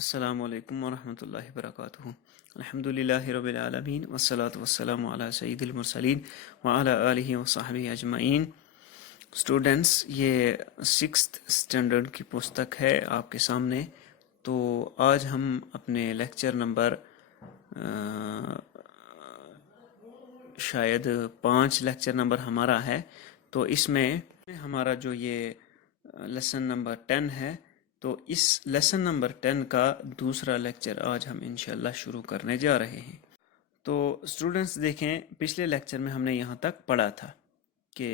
السلام علیکم ورحمۃ اللہ وبرکاتہ۔ الحمد للہ رب العالمین والصلاة والسلام علی سید المرسلین وعلی آلہ وصحبہ اجمعین۔ اسٹوڈنٹس، یہ 6th اسٹینڈرڈ کی پستک ہے آپ کے سامنے۔ تو آج ہم اپنے لیکچر نمبر شاید 5 لیکچر نمبر ہمارا ہے، تو اس میں ہمارا جو یہ لیسن نمبر 10 ہے، تو اس لیسن نمبر 10 کا دوسرا لیکچر آج ہم انشاءاللہ شروع کرنے جا رہے ہیں۔ تو اسٹوڈنٹس دیکھیں، پچھلے لیکچر میں ہم نے یہاں تک پڑھا تھا کہ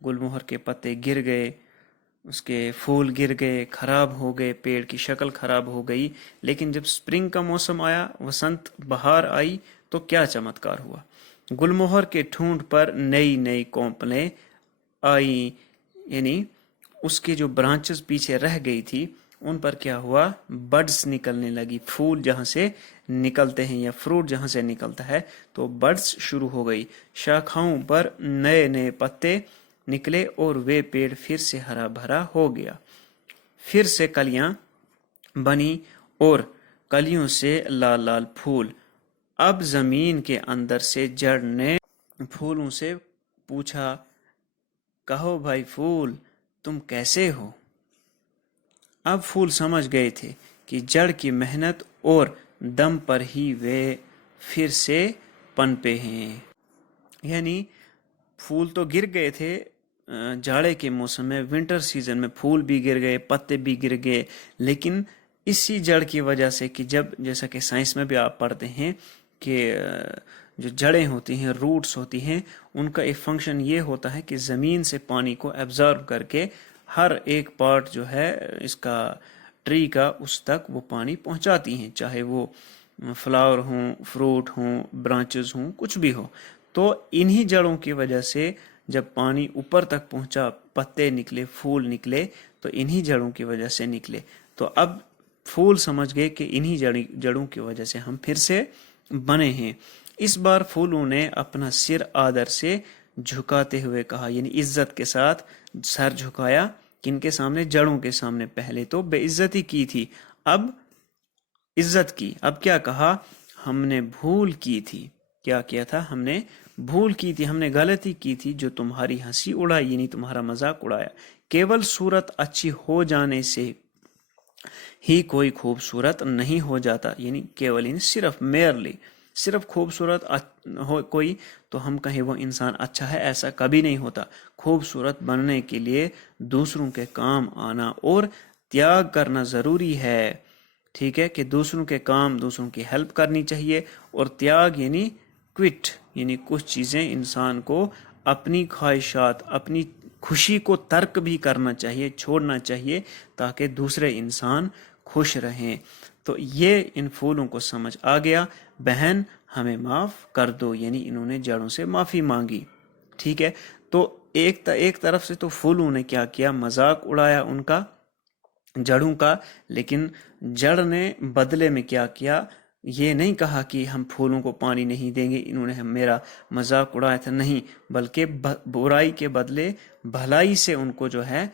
گل مہر کے پتے گر گئے، اس کے پھول گر گئے، خراب ہو گئے، پیڑ کی شکل خراب ہو گئی، لیکن جب سپرنگ کا موسم آیا، وسنت بہار آئی، تو کیا چمتکار ہوا؟ گل مہر کے ٹھونٹ پر نئی نئی کونپلیں آئی، یعنی اس کے جو برانچز پیچھے رہ گئی تھی ان پر کیا ہوا؟ بڈز نکلنے لگی۔ پھول جہاں سے نکلتے ہیں یا فروٹ جہاں سے نکلتا ہے تو بڈز شروع ہو گئی۔ شاخاؤں پر نئے نئے پتے نکلے اور وہ پیڑ پھر سے ہرا بھرا ہو گیا۔ پھر سے کلیاں بنی اور کلیوں سے لال لال پھول۔ اب زمین کے اندر سے جڑ نے پھولوں سے پوچھا، کہو بھائی پھول، تم کیسے ہو؟ اب پھول سمجھ گئے تھے کہ جڑ کی محنت اور دم پر ہی وہ پھر سے پنپے ہیں۔ یعنی پھول تو گر گئے تھے جاڑے کے موسم میں، ونٹر سیزن میں پھول بھی گر گئے، پتے بھی گر گئے، لیکن اسی جڑ کی وجہ سے کہ جیسا کہ سائنس میں بھی آپ پڑھتے ہیں کہ جو جڑیں ہوتی ہیں، روٹس ہوتی ہیں، ان کا ایک فنکشن یہ ہوتا ہے کہ زمین سے پانی کو ایبزارب کر کے ہر ایک پارٹ جو ہے اس کا ٹری کا اس تک وہ پانی پہنچاتی ہیں، چاہے وہ فلاور ہوں، فروٹ ہوں، برانچز ہوں، کچھ بھی ہو۔ تو انہی جڑوں کی وجہ سے جب پانی اوپر تک پہنچا، پتے نکلے، پھول نکلے، تو انہی جڑوں کی وجہ سے نکلے۔ تو اب پھول سمجھ گئے کہ انہی جڑوں کی وجہ سے ہم پھر سے بنے ہیں۔ اس بار پھولوں نے اپنا سر آدر سے جھکاتے ہوئے کہا، یعنی عزت کے ساتھ سر جھکایا۔ کن کے سامنے؟ جڑوں کے سامنے۔ پہلے تو بے عزتی کی تھی، اب عزت کی۔ اب کیا کہا؟ ہم نے بھول کی تھی۔ کیا کیا تھا؟ ہم نے بھول کی تھی، ہم نے غلطی کی تھی جو تمہاری ہنسی اڑائی، یعنی تمہارا مذاق اڑایا۔ کیول صورت اچھی ہو جانے سے ہی کوئی خوبصورت نہیں ہو جاتا، یعنی کیول، یعنی صرف میئرلی، صرف خوبصورت ہو کوئی تو ہم کہیں وہ انسان اچھا ہے، ایسا کبھی نہیں ہوتا۔ خوبصورت بننے کے لیے دوسروں کے کام آنا اور تیاگ کرنا ضروری ہے۔ ٹھیک ہے کہ دوسروں کے کام، دوسروں کی ہیلپ کرنی چاہیے، اور تیاگ یعنی کوئٹ، یعنی کچھ چیزیں انسان کو اپنی خواہشات، اپنی خوشی کو ترک بھی کرنا چاہیے، چھوڑنا چاہیے، تاکہ دوسرے انسان خوش رہیں۔ تو یہ ان پھولوں کو سمجھ آ گیا، بہن ہمیں معاف کر دو، یعنی انہوں نے جڑوں سے معافی مانگی۔ ٹھیک ہے، تو ایک طرف سے تو پھولوں نے کیا کیا؟ مذاق اڑایا ان کا، جڑوں کا، لیکن جڑ نے بدلے میں کیا کیا؟ یہ نہیں کہا کہ ہم پھولوں کو پانی نہیں دیں گے، انہوں نے میرا مذاق اڑایا تھا، نہیں، بلکہ برائی کے بدلے بھلائی سے ان کو جو ہے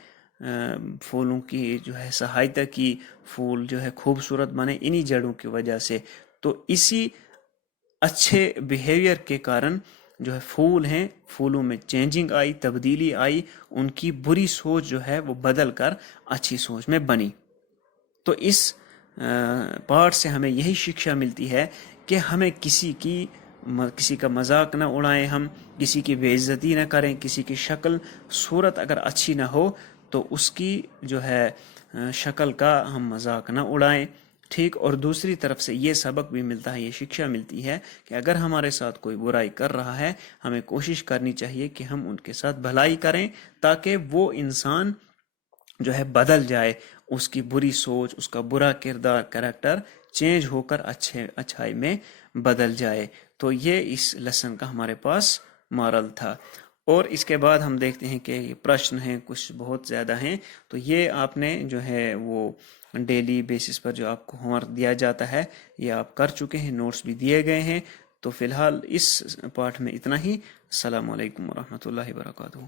پھولوں کی جو ہے سہایتا کی، پھول جو ہے خوبصورت بنے انہی جڑوں کی وجہ سے۔ تو اسی اچھے بیہیویئر کے کارن جو ہے پھول ہیں، پھولوں میں چینجنگ آئی، تبدیلی آئی، ان کی بری سوچ جو ہے وہ بدل کر اچھی سوچ میں بنی۔ تو اس پارٹ سے ہمیں یہی شکشا ملتی ہے کہ ہمیں کسی کا مذاق نہ اڑائیں، ہم کسی کی بے عزتی نہ کریں، کسی کی شکل صورت اگر اچھی نہ ہو تو اس کی جو ہے شکل کا ہم مذاق نہ اڑائیں۔ ٹھیک، اور دوسری طرف سے یہ سبق بھی ملتا ہے، یہ شکشا ملتی ہے کہ اگر ہمارے ساتھ کوئی برائی کر رہا ہے، ہمیں کوشش کرنی چاہیے کہ ہم ان کے ساتھ بھلائی کریں، تاکہ وہ انسان جو ہے بدل جائے، اس کی بری سوچ، اس کا برا کردار، کریکٹر چینج ہو کر اچھائی میں بدل جائے۔ تو یہ اس لیسن کا ہمارے پاس مارل تھا۔ اور اس کے بعد ہم دیکھتے ہیں کہ یہ پرشن ہیں، کچھ بہت زیادہ ہیں، تو یہ آپ نے جو ہے وہ ڈیلی بیسس پر جو آپ کو ہوم ورک دیا جاتا ہے یہ آپ کر چکے ہیں، نوٹس بھی دیے گئے ہیں۔ تو فی الحال اس پارٹ میں اتنا ہی۔ السلام علیکم ورحمۃ اللہ وبرکاتہ۔